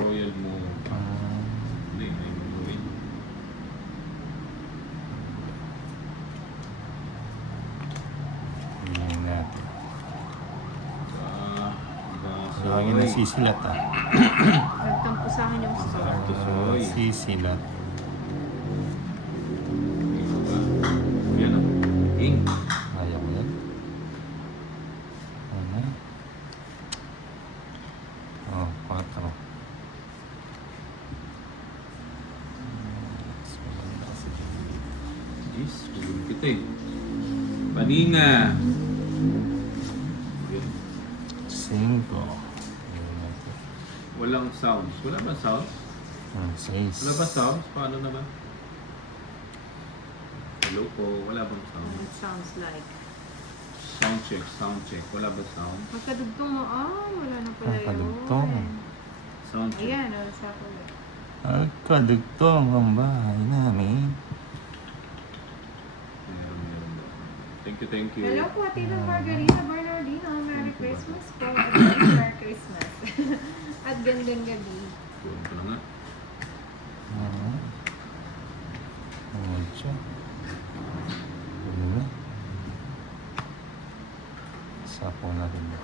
Royal mo. Hindi, may gawin. Tingnan natin. Lagi Soy. nasisilat Nagtampo sa akin yung store. Ito, soy. Sisilat. Isa pa. Yan o. King. Ayaw ko yan. Ano? Oh, 4. Jeez, tulog kita eh. Paninga. Yun. 5. Walang sounds. Wala ba sounds? 6. Wala ba sounds? Paano naman? Hello po. Wala bang sound? It sounds like. Sound check, sound check. Wala ba sound? Magkadugtong mo. Wala na pala yun. Magkadugtong. Sound check. Ayan, sa ulit. Kadugtong ang bahay namin. Meron ba? Thank you, thank you. Hello po, Tita Margarita Bernardino. Merry Christmas po. Merry Christmas. At gandang gabi. Tuwan ko na nga. Ocho. Ano na? Sapo natin ba?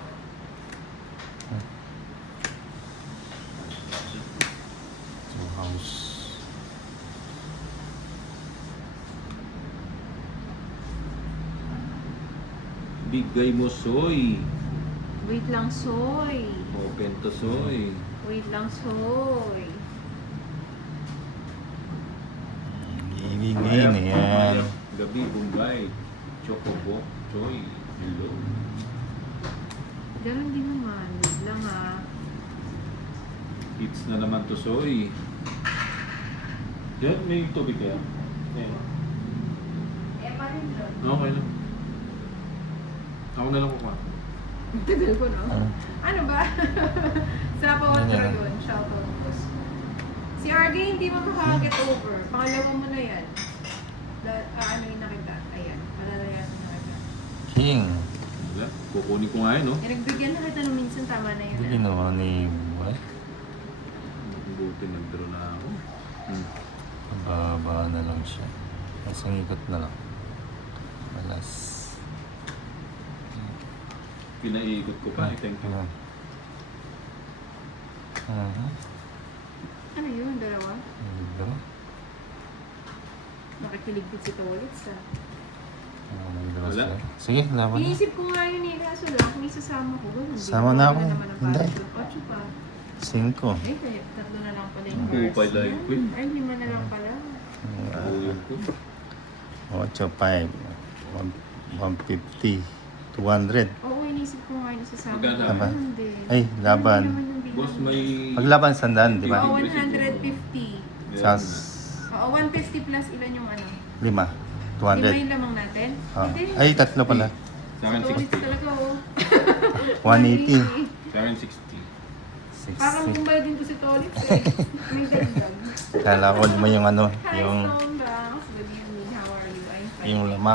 Ito house. Bigay mo soy. Wait lang, soy. Open to soy. Wait lang, soy. Ibigay na yan. Gabi, Bombay. Chocobo. Choy. Hello. Ganun din naman. Wait lang Hits na naman to soy. Yan, may tubig kaya? Ayan. pa rin doon. Okay lang. Ako na lang kukuha. Tagal ko, no? Ano ba? Sa Pawatra Ano yan? yun. Shoutout ko. Si RJ hindi mo makaka-get over. Pangalawa mo na yan. Ano yun na kita? Ayan. Malalayasan na kita. King. Wala. Kukunin ko nga yun, no? Nagbigyan na kita nung minsan. Tama na yun. Hindi naman ni Buhay. Buti nag-draw na ako. Bababa na lang siya. Isang ikot na lang. Malas. Pinaiikot ko pa. Thank you. Ano yun? Dalawa? Ito. Nakikilig din si Tolitz, Wala. Sige, laban na. Iniisip ko nga yun eh. Kaso lang, kung isasama ko. Ganun. Sama na ako. Naman ang Hindi. budget. 8 pa. 5. Eh, kaya tatlo na lang pala yung Ang girls. kupal like queen. Ay, 5 na lang pala. Kukunin ko. 8, 5. 150. 200. Oo, inisip ko nga yung isasama ko. Magkano? Tama. Hindi. Ay, laban. Hindi naman yung bilang. Boss, may... Maglaban sandaan, di ba? Oo, 150. Sas Oo, 150 plus ilan yung ano? 5. 5 200. yung lamang natin? Ah. Hindi. Ay, 3 pala. Sa akin, Tolitz 60. talaga, oh. 180. Sa akin, 60. Parang 60. kumbay din ko si Tolitz eh. May dagdag. Kala ko mo yung ano, Hi, yung Stone Banks. Good evening. How are you? I'm fine. yung lamang.